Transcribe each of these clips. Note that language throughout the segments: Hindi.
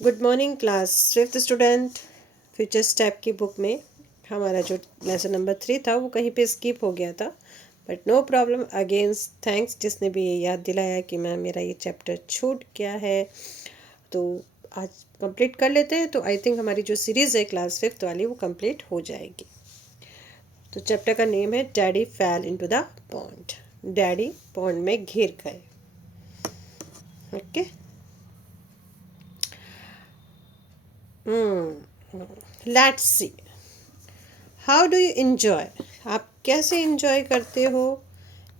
Good morning class fifth student. Future step की बुक में हमारा जो लेसन नंबर 3 था वो कहीं पे स्किप हो गया था, but no problem. Again thanks जिसने भी ये याद दिलाया कि मैम मेरा ये चैप्टर छूट गया है। तो आज कंप्लीट कर लेते हैं, तो आई थिंक हमारी जो सीरीज़ है क्लास फिफ्थ वाली वो कंप्लीट हो जाएगी। तो चैप्टर का नेम है daddy fell into the pond. Daddy pond में घिर गए। Okay. Let's see how do you enjoy. आप कैसे इन्जॉय करते हो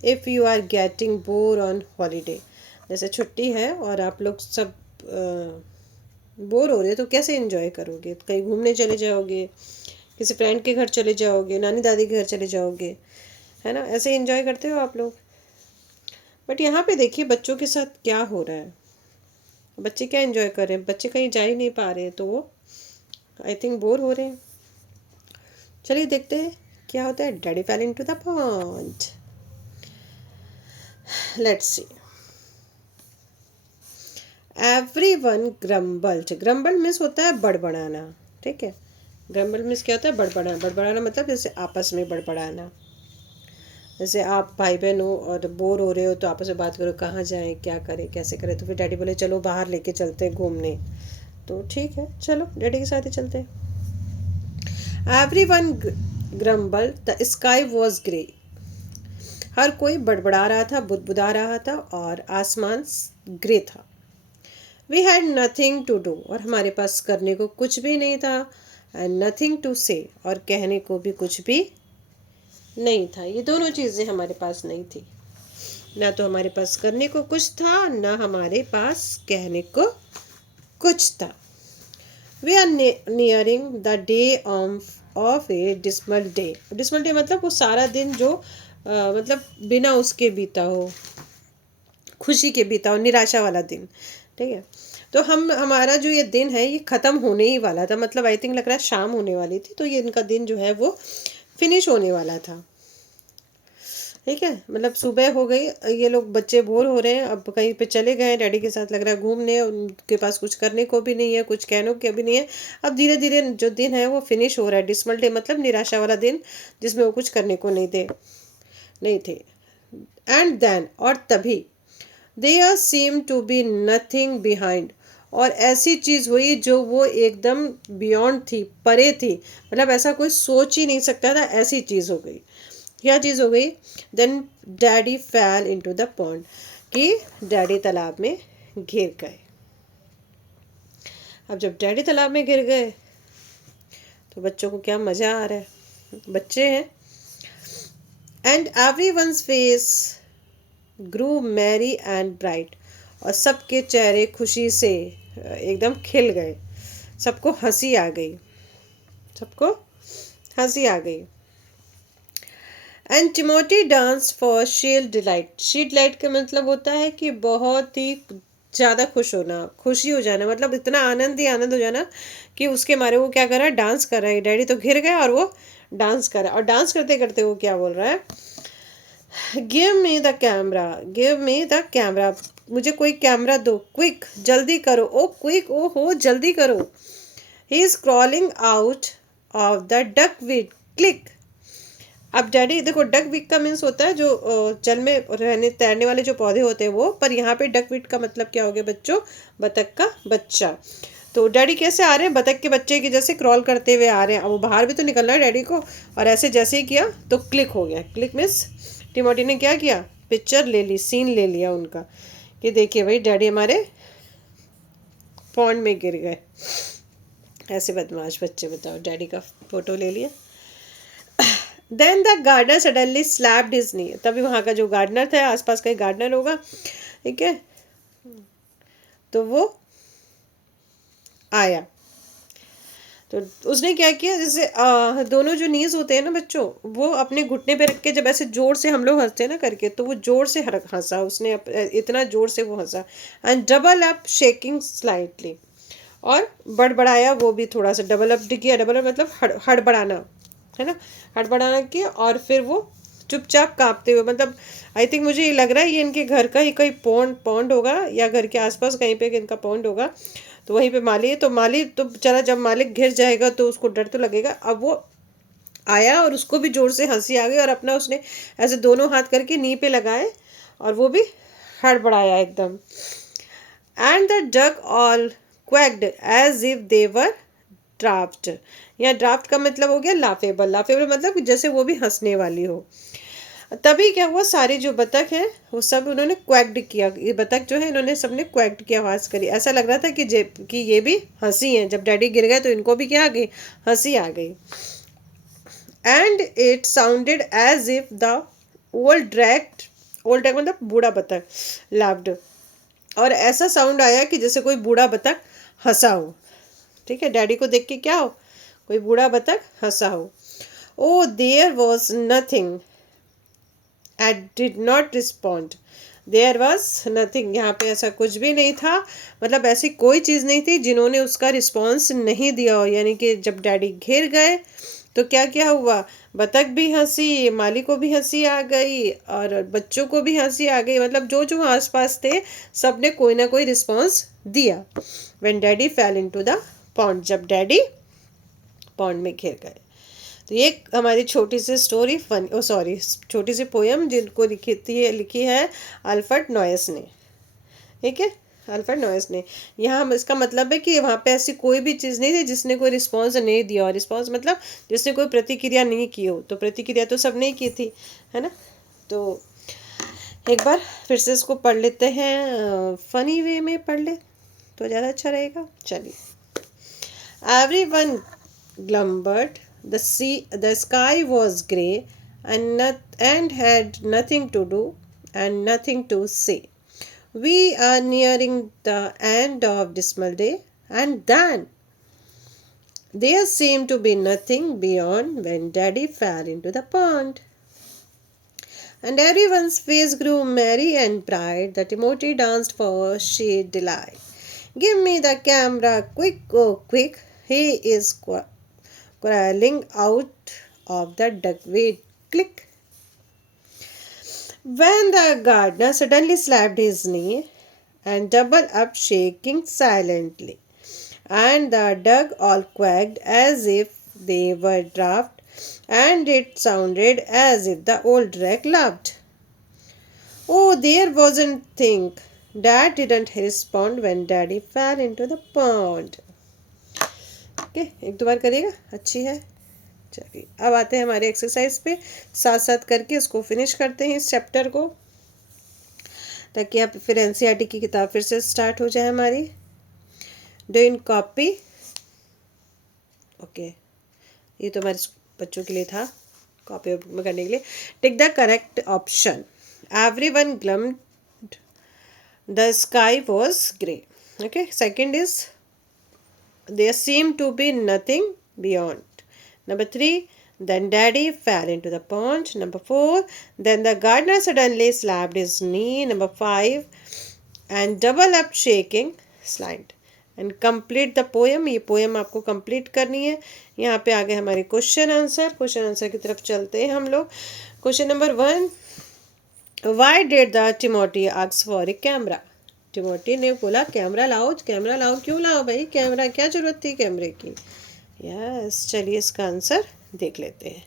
if you are getting bore on holiday. जैसे छुट्टी है और आप लोग सब बोर हो रहे हो तो कैसे इन्जॉय करोगे? कहीं घूमने चले जाओगे, किसी फ्रेंड के घर चले जाओगे, नानी दादी के घर चले जाओगे, है ना? ऐसे इन्जॉय करते हो आप लोग। बट यहाँ पे देखिए बच्चों के साथ क्या हो रहा है। बच्चे क्या इन्जॉय कर रहे हैं? बच्चे कहीं जा ही नहीं पा रहे, तो वो आई थिंक बोर हो रहे हैं। चलिए देखते हैं क्या होता है। Daddy fell into the pond. Let's see. Everyone grumbled. Grumble means होता है बड़बड़ाना। ठीक है, ग्रम्बल मीन्स क्या होता है? बड़बड़ाना। बड़बड़ाना मतलब जैसे आपस में बड़बड़ाना। जैसे आप भाई बहन हो और बोर हो रहे हो तो आपस में बात करो, कहाँ जाएं, क्या करें, कैसे करें। तो फिर डैडी बोले चलो बाहर लेके चलते हैं घूमने। तो ठीक है, चलो डैडी के साथ ही चलते हैं। Everyone grumble the sky was grey. हर कोई बड़बड़ा रहा था, बुदबुदा रहा था और आसमान ग्रे था। We had nothing to do. और हमारे पास करने को कुछ भी नहीं था। एंड नथिंग टू से। और कहने को भी कुछ भी नहीं था। ये दोनों चीज़ें हमारे पास नहीं थी। ना तो हमारे पास करने को कुछ था, ना हमारे पास कहने को कुछ था। We are nearing the day of a dismal day. Dismal day मतलब वो सारा दिन जो मतलब बिना उसके बीता हो, खुशी के बीता हो, निराशा वाला दिन। ठीक है, तो हमारा जो ये दिन है ये ख़त्म होने ही वाला था। मतलब आई थिंक लग रहा है शाम होने वाली थी, तो ये इनका दिन जो है वो फिनिश होने वाला था। ठीक है, मतलब सुबह हो गई, ये लोग बच्चे बोर हो रहे हैं, अब कहीं पे चले गए डैडी के साथ लग रहा है घूमने। उनके पास कुछ करने को भी नहीं है, कुछ कहने को भी नहीं है। अब धीरे धीरे जो दिन है वो फिनिश हो रहा है। डिसमल डे मतलब निराशा वाला दिन, जिसमें वो कुछ करने को नहीं थे। एंड देन और तभी there seem to be nothing behind. और ऐसी चीज़ हुई जो वो एकदम बियॉन्ड थी, परे थी। मतलब ऐसा कोई सोच ही नहीं सकता था, ऐसी चीज़ हो गई। क्या चीज़ हो गई? Then daddy fell into the pond, कि डैडी तालाब में गिर गए। अब जब डैडी तालाब में गिर गए तो बच्चों को क्या मज़ा आ रहा है, बच्चे हैं। And every one's face grew merry and bright. और सबके चेहरे खुशी से एकदम खिल गए। सबको हंसी आ गई। सबको हंसी आ गई। एंड टिमोटी डांस फॉर शील डिलाइट। शील डिलाइट का मतलब होता है कि बहुत ही ज़्यादा खुश होना, खुशी हो जाना, मतलब इतना आनंद ही आनंद हो जाना कि उसके मारे वो क्या कर रहा है, डांस कर रहा है। डैडी तो घिर गया और वो डांस कर रहा है। और डांस करते करते वो क्या बोल रहा है? Give me the camera, give me the camera. मुझे कोई कैमरा दो, क्विक, जल्दी करो, ओ क्विक, ओ हो जल्दी करो। He is crawling out of the duck wick, click. अब डैडी देखो, डक विक का मीन्स होता है जो जल में रहने तैरने वाले जो पौधे होते हैं वो, पर यहाँ पे डक विक का मतलब क्या हो गया बच्चों? बतख का बच्चा। तो डैडी कैसे आ रहे हैं? बतख के बच्चे की जैसे क्रॉल करते हुए आ रहे हैं। अब वो बाहर भी तो निकलना है डैडी को, और ऐसे जैसे ही किया तो क्लिक हो गया। क्लिक मीन्स टिमोटी ने क्या किया? पिक्चर ले ली, सीन ले लिया उनका, कि देखिए भाई डैडी हमारे पॉन्ड में गिर गए। ऐसे बदमाश बच्चे, बताओ, डैडी का फोटो ले लिया। Then the gardener suddenly slapped his knee. तभी वहाँ का जो गार्डनर था, आसपास का ही गार्डनर होगा, ठीक है, तो वो आया। तो उसने क्या किया, जैसे दोनों जो नीज होते हैं ना बच्चों, वो अपने घुटने पे रख के जब ऐसे जोर से हम लोग हंसते हैं ना करके, तो वो जोर से हंसा उसने, इतना जोर से वो हंसा। And double up shaking slightly. और बड़बड़ाया वो भी थोड़ा सा, डबल अप किया। डबल अप मतलब हड़बड़ाना, है ना? हड़बड़ाना किया और फिर वो चुपचाप कांपते हुए, मतलब आई थिंक मुझे ये लग रहा है ये इनके घर का ही कोई पॉन्ड होगा या घर के आसपास कहीं पे इनका पॉन्ड होगा, तो वहीं पे माली है। तो माली तो बेचारा जब मालिक घिर जाएगा तो उसको डर तो लगेगा। अब वो आया और उसको भी जोर से हंसी आ गई और अपना उसने ऐसे दोनों हाथ करके नी पे लगाए और वो भी हड़बड़ाया एकदम। And the duck all quacked as if they were draft. या ड्राफ्ट का मतलब हो गया लाफेबल। लाफेबल मतलब जैसे वो भी हंसने वाली हो। तभी क्या हुआ, सारी जो बतख हैं वो सब उन्होंने क्वैक्ड किया। ये बतख जो है इन्होंने सबने क्वैक्ड की आवाज़ करी। ऐसा लग रहा था कि ये भी हंसी हैं। जब डैडी गिर गए तो इनको भी क्या आ गई, हंसी आ गई। And it sounded as if the old drake मतलब बूढ़ा बतख लाफ्ड। और ऐसा साउंड आया कि जैसे कोई बूढ़ा बतख हंसा हो। ठीक है, डैडी को देख के क्या हो, कोई बूढ़ा बतख हंसा हो। Oh there was nothing and did not respond. There was nothing, यहाँ पे ऐसा कुछ भी नहीं था, मतलब ऐसी कोई चीज़ नहीं थी जिन्होंने उसका रिस्पॉन्स नहीं दिया हो। यानी कि जब डैडी घिर गए तो क्या क्या हुआ, बतख भी हंसी, माली को भी हंसी आ गई और बच्चों को भी हंसी आ गई। मतलब जो जो आसपास थे सब ने कोई ना कोई रिस्पॉन्स दिया। When daddy fell into the pond, जब डैडी पॉन्ड में घिर गए। तो ये हमारी छोटी सी स्टोरी छोटी सी पोयम जिनको लिखी है अल्फ्रेड नोएस ने। ठीक है, अल्फ्रेड नोएस ने। यहाँ इसका मतलब है कि वहाँ पे ऐसी कोई भी चीज़ नहीं थी जिसने कोई रिस्पॉन्स नहीं दिया। और रिस्पॉन्स मतलब जिसने कोई प्रतिक्रिया नहीं की हो। तो प्रतिक्रिया तो सबने ही की थी, है ना। तो एक बार फिर से इसको पढ़ लेते हैं, फनी वे में पढ़ ले तो ज़्यादा अच्छा रहेगा। चलिए। Everyone glumbered. The sky was grey and had nothing to do and nothing to say. We are nearing the end of dismal day, and then there seemed to be nothing beyond when Daddy fell into the pond. And everyone's face grew merry and bright. The Timothy danced for sheer delight. Give me the camera, quick, oh quick. He is crawling out of the duckweed. Click. When the gardener suddenly slapped his knee and doubled up, shaking silently, and the duck all quacked as if they were draft, and it sounded as if the old drag laughed. Oh, there wasn't think. Dad didn't respond when Daddy fell into the pond. Okay, एक दो बार करिएगा, अच्छी है। चलिए अब आते हैं हमारे एक्सरसाइज पे, साथ साथ करके इसको फिनिश करते हैं इस चैप्टर को, ताकि आप फिर एनसीईआरटी की किताब फिर से स्टार्ट हो जाए हमारी। Do in copy. ओके, ये तो हमारे बच्चों के लिए था, कॉपी में करने के लिए। Tick the correct option. Everyone glummed, the sky was grey. Okay, second is there seemed to be nothing beyond. Number 3, then Daddy fell into the pond. Number 4, then the gardener suddenly slapped his knee. Number 5, and double up shaking slant. And complete the poem. ये पोएम आपको कंप्लीट करनी है। यहाँ पे आ गए हमारे क्वेश्चन आंसर की तरफ चलते हैं हम लोग। Question number 1, why did the Timothy ask for a camera? Timothy ने बोला कैमरा लाओ, कैमरा लाओ। क्यों लाओ भाई कैमरा, क्या जरूरत थी कैमरे की। यस, चलिए इसका आंसर देख लेते हैं।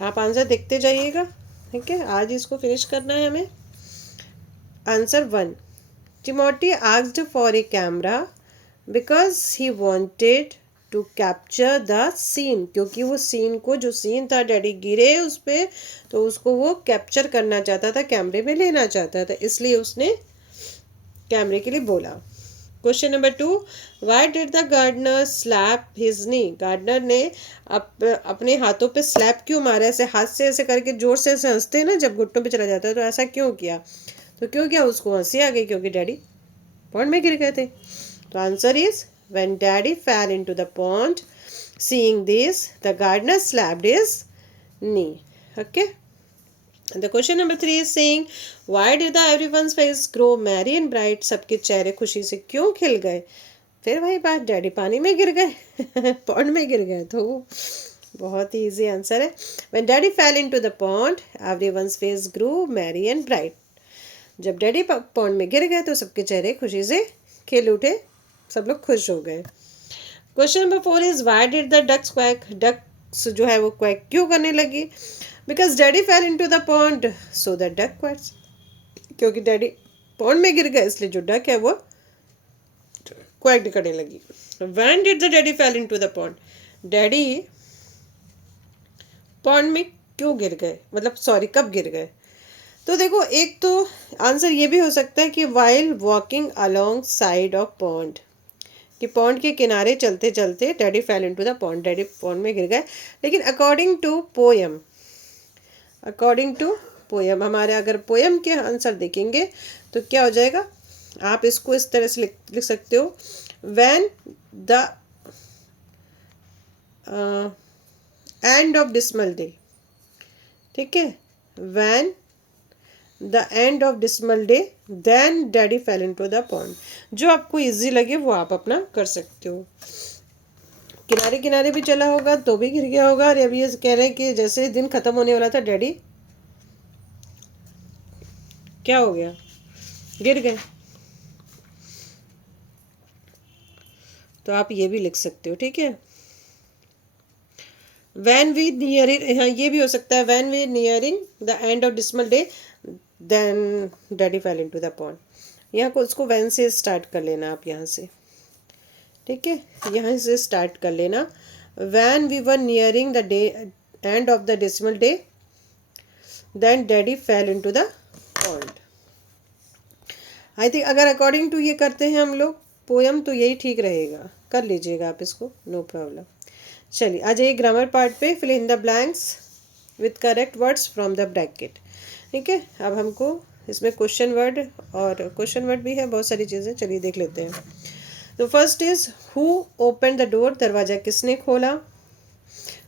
आप आंसर देखते जाइएगा, ठीक है, आज इसको फिनिश करना है हमें। Answer 1, Timothy asked for a camera because he wanted to capture the scene, क्योंकि वो सीन को, जो सीन था डैडी गिरे उस पर, तो उसको वो कैप्चर करना चाहता था, कैमरे में लेना चाहता था, इसलिए उसने कैमरे के लिए बोला। Question number 2, why did the gardener slap his knee? Gardener ने अपने हाथों पे स्लैप क्यों मारा? ऐसे हाथ से ऐसे करके जोर से ऐसे हंसते हैं ना जब घुटनों पे चला जाता है, तो ऐसा क्यों किया? तो क्यों किया? उसको हंसी आ गई क्योंकि डैडी पॉन्ड में गिर गए थे। तो answer is when Daddy fell into the pond. Seeing this, the gardener slapped his knee. Okay. And the question number 3 is saying, why did the everyone's face grow merry and bright? सबके चेहरे खुशी से क्यों खिल गए? फिर वही बात, डैडी पानी में गिर गए पॉन्ड में गिर गए, तो वो बहुत ही ईजी आंसर है। When daddy fell into the pond everyone's face grew merry and bright. जब डैडी पॉन्ड में गिर गए तो सबके चेहरे खुशी से खिल उठे, सब लोग खुश हो गए। Question number 4 is why did the ducks quack. Ducks जो है वो क्वैक क्यों करने लगी? Because daddy fell into the pond so the duck quacks. क्योंकि डैडी पॉन्ड में गिर गए इसलिए जो डक है वो क्वैक करने लगी। When did the daddy fell into the pond. Daddy pond में क्यों गिर गए, मतलब सॉरी कब गिर गए? तो देखो, एक तो आंसर ये भी हो सकता है कि while walking along side of pond, कि पॉन्ड के किनारे चलते चलते daddy fell into the pond, daddy pond में गिर गए। लेकिन अकॉर्डिंग टू पोयम, हमारे अगर पोयम के आंसर देखेंगे तो क्या हो जाएगा, आप इसको इस तरह से लिख सकते हो, when the end of dismal day. ठीक है, when the end of dismal day then daddy fell into the pond. जो आपको इजी लगे वो आप अपना कर सकते हो। किनारे किनारे भी चला होगा तो भी गिर गया होगा। और अभी ये कह रहे हैं कि जैसे दिन खत्म होने वाला था डैडी क्या हो गया, गिर गए। तो आप ये भी लिख सकते हो। ठीक है, वैन वी नियरिंग, हाँ ये भी हो सकता है, when we nearing the end of dismal day then daddy fell into the pond. यहाँ को उसको वैन से स्टार्ट कर लेना आप यहाँ से। ठीक है, यहाँ से स्टार्ट कर लेना, when we were nearing the day end of the dismal day then daddy fell into the pond. I think अगर अकॉर्डिंग टू ये करते हैं हम लोग पोयम तो यही ठीक रहेगा, कर लीजिएगा आप इसको, नो प्रॉब्लम। चलिए आ जाइए ग्रामर पार्ट पे। Fill in the blanks with correct words from the bracket. ठीक है, अब हमको इसमें क्वेश्चन वर्ड और क्वेश्चन वर्ड भी है, बहुत सारी चीज़ें, चलिए देख लेते हैं। तो first is who open the door, दरवाज़ा किसने खोला।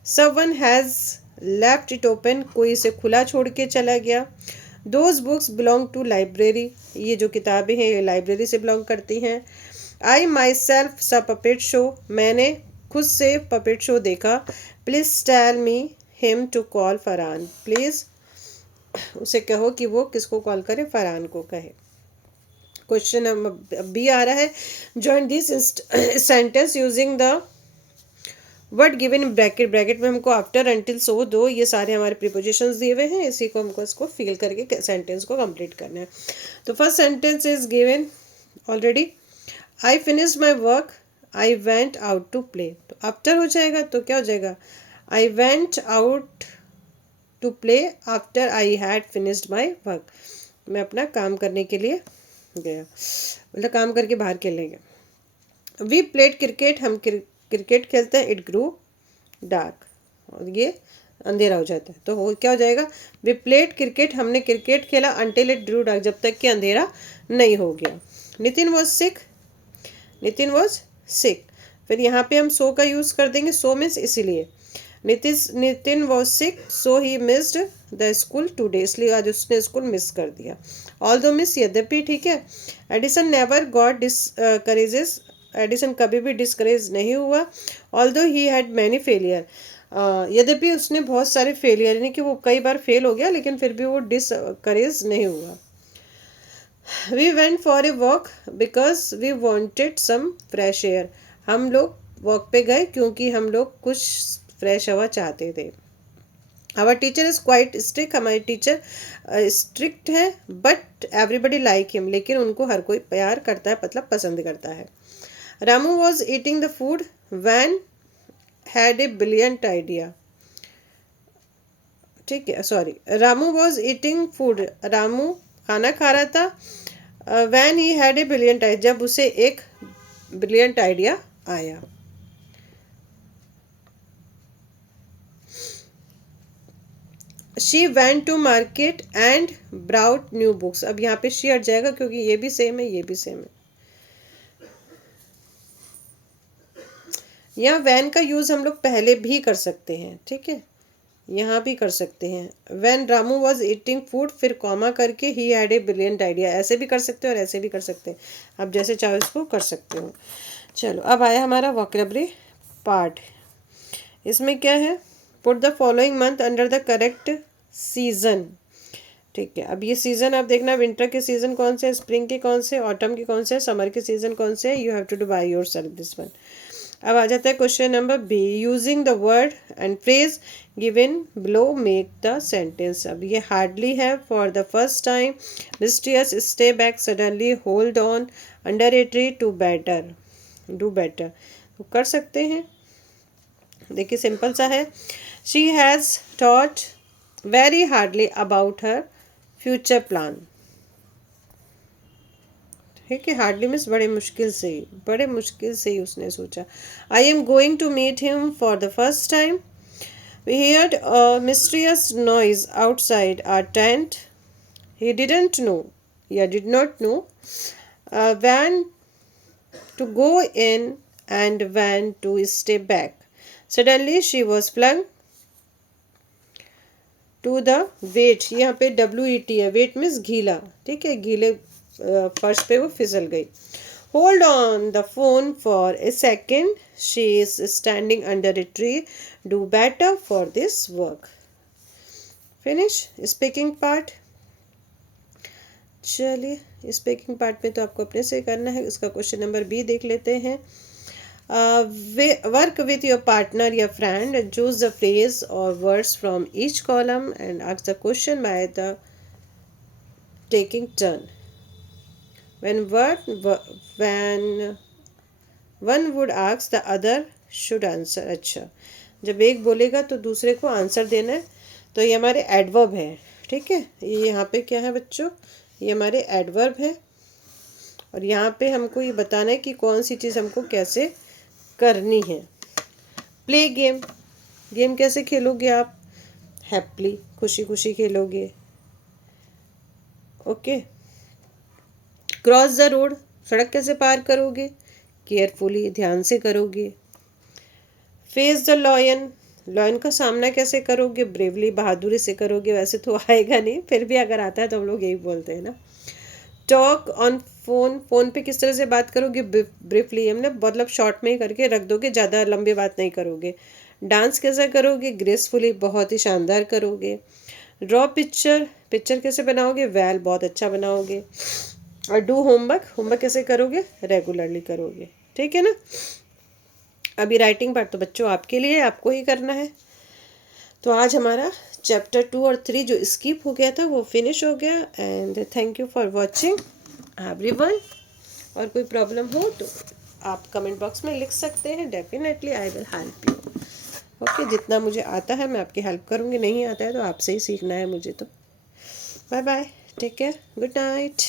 Someone has left it open, कोई इसे खुला छोड़ के चला गया। Those books belong to library, ये जो किताबें हैं ये लाइब्रेरी से बिलोंग करती हैं। I myself saw puppet show, मैंने खुद से पपेट शो देखा। Please tell me him to call Farhan, please उसे कहो कि वो किसको कॉल करे, फरहान को कहे। क्वेश्चन नंबर बी आ रहा है, join this sentence using the word given in bracket. Bracket में हमको आफ्टर, अनटिल, सो, दो, ये सारे हमारे प्रीपोजिशंस दिए हुए हैं, इसी को हमको इसको फिल करके सेंटेंस को कंप्लीट करना है। तो first sentence is given already, I finished my work, I went out to play. तो आफ्टर हो जाएगा तो क्या हो जाएगा, I went out to play after I had finished my work. मैं अपना काम करने के लिए गया, मतलब काम करके बाहर खेलने गया। वी प्लेड क्रिकेट, हम क्रिकेट खेलते हैं। इट ग्रू डार्क, और ये अंधेरा हो जाता है। तो वो क्या हो जाएगा, वी प्लेड क्रिकेट, हमने क्रिकेट खेला। अंटिल इट ग्रू डार्क, जब तक कि अंधेरा नहीं हो गया। Nitin was sick, Nitin was sick. फिर यहाँ पे हम सो का यूज़ कर देंगे, सो मीन्स इसीलिए। Nitin was sick so he missed the school today, इसलिए आज उसने स्कूल मिस कर दिया। ऑल दो मिस, यद्यपि। ठीक है, Edison never got discourages, Edison कभी भी डिस्करेज नहीं हुआ। Although he had many failure, यद्यपि उसने बहुत सारे फेलियर, यानी कि वो कई बार फेल हो गया लेकिन फिर भी वो डिस्करेज नहीं हुआ। We went for a walk because we wanted some fresh air, हम लोग वॉक पे गए क्योंकि हम लोग कुछ फ्रेश हवा चाहते थे। Our teacher is quite strict, हमारे टीचर स्ट्रिक्ट हैं। बट एवरीबडी लाइक हिम, लेकिन उनको हर कोई प्यार करता है, मतलब पसंद करता है। Ramu was eating the food when had a brilliant idea. ठीक है, sorry, Ramu was eating food, Ramu खाना खा रहा था। When he had a brilliant idea, जब उसे एक ब्रिलियंट आइडिया आया। She went to market and brought new books, अब यहाँ पे शी हट जाएगा क्योंकि ये भी सेम है, ये भी सेम है। यहाँ वैन का यूज़ हम लोग पहले भी कर सकते हैं। ठीक है, यहाँ भी कर सकते हैं। When Ramu was eating food, फिर कॉमा करके he had a brilliant idea, ऐसे भी कर सकते हो और ऐसे भी कर सकते हैं, आप जैसे चाहो इसको कर सकते हो। चलो अब आया हमारा वोकैबुलरी पार्ट। इसमें क्या है, put the following month under the correct season. ठीक है, अब ये सीजन आप देखना, विंटर के सीजन कौन से, स्प्रिंग के कौन से, ऑटम के कौन से, समर के सीजन कौन से, you have to do by yourself this one. अब आ जाता है question number B, using the word and phrase given below make the sentence. अब ये हार्डली है, for the first time, mysterious, stay back, suddenly, hold on, under a tree, to better, do better. तो कर सकते हैं, देखिए सिंपल सा है। She has thought very hardly about her future plan. ठीक है, हार्डली मीन्स बड़े मुश्किल से ही, बड़े मुश्किल से ही उसने सोचा। I am going to meet him for the first time. We heard a mysterious noise outside our tent. He didn't know या did not know when to go in and when to stay back. Suddenly she was flung to the weight, यहाँ पे WET है, वेट मीन्स गीला, ठीक है, गीले फर्श पे वो फिसल गई। Hold on the phone for a second, she is standing under a tree, do better for this work. Finish speaking part. चलिए स्पीकिंग पार्ट में तो आपको अपने से करना है। इसका क्वेश्चन नंबर बी देख लेते हैं। वर्क विथ योर पार्टनर या फ्रेंड, चूज द फ्रेज और words from each column and ask the question by the taking turn. when one would ask, the other should answer। अच्छा, जब एक बोलेगा तो दूसरे को आंसर देना है। तो ये हमारे एडवर्ब है, ठीक है, ये यहाँ पे क्या है बच्चों, ये हमारे एडवर्ब है। और यहाँ पे हमको ये बताना है कि कौन सी चीज़ हमको कैसे करनी है। प्ले गेम, गेम कैसे खेलोगे आप, हैप्पीली, खुशी खुशी खेलोगे। ओके। क्रॉस द रोड, सड़क कैसे पार करोगे, केयरफुली, ध्यान से करोगे। फेस द लॉयन, लॉयन का सामना कैसे करोगे, ब्रेवली, बहादुरी से करोगे। वैसे तो आएगा नहीं, फिर भी अगर आता है तो हम लोग यही बोलते हैं ना। टॉक ऑन फोन, फोन पे किस तरह से बात करोगे, ब्रीफली, हमने मतलब शॉर्ट में ही करके रख दोगे, ज़्यादा लंबी बात नहीं करोगे। डांस कैसा करोगे, ग्रेसफुली, बहुत ही शानदार करोगे। ड्रॉ पिक्चर, पिक्चर कैसे बनाओगे, वेल, बहुत अच्छा बनाओगे। और डू होमवर्क, होमवर्क कैसे करोगे, रेगुलरली करोगे। ठीक है ना। अभी राइटिंग पार्ट तो बच्चों आपके लिए, आपको ही करना है। तो आज हमारा चैप्टर 2 और 3 जो स्किप हो गया था वो फिनिश हो गया। And thank you for watching everyone. और कोई प्रॉब्लम हो तो आप कमेंट बॉक्स में लिख सकते हैं, definitely I will help you. Okay, जितना मुझे आता है मैं आपकी हेल्प करूँगी, नहीं आता है तो आपसे ही सीखना है मुझे। तो bye bye, take care, good night.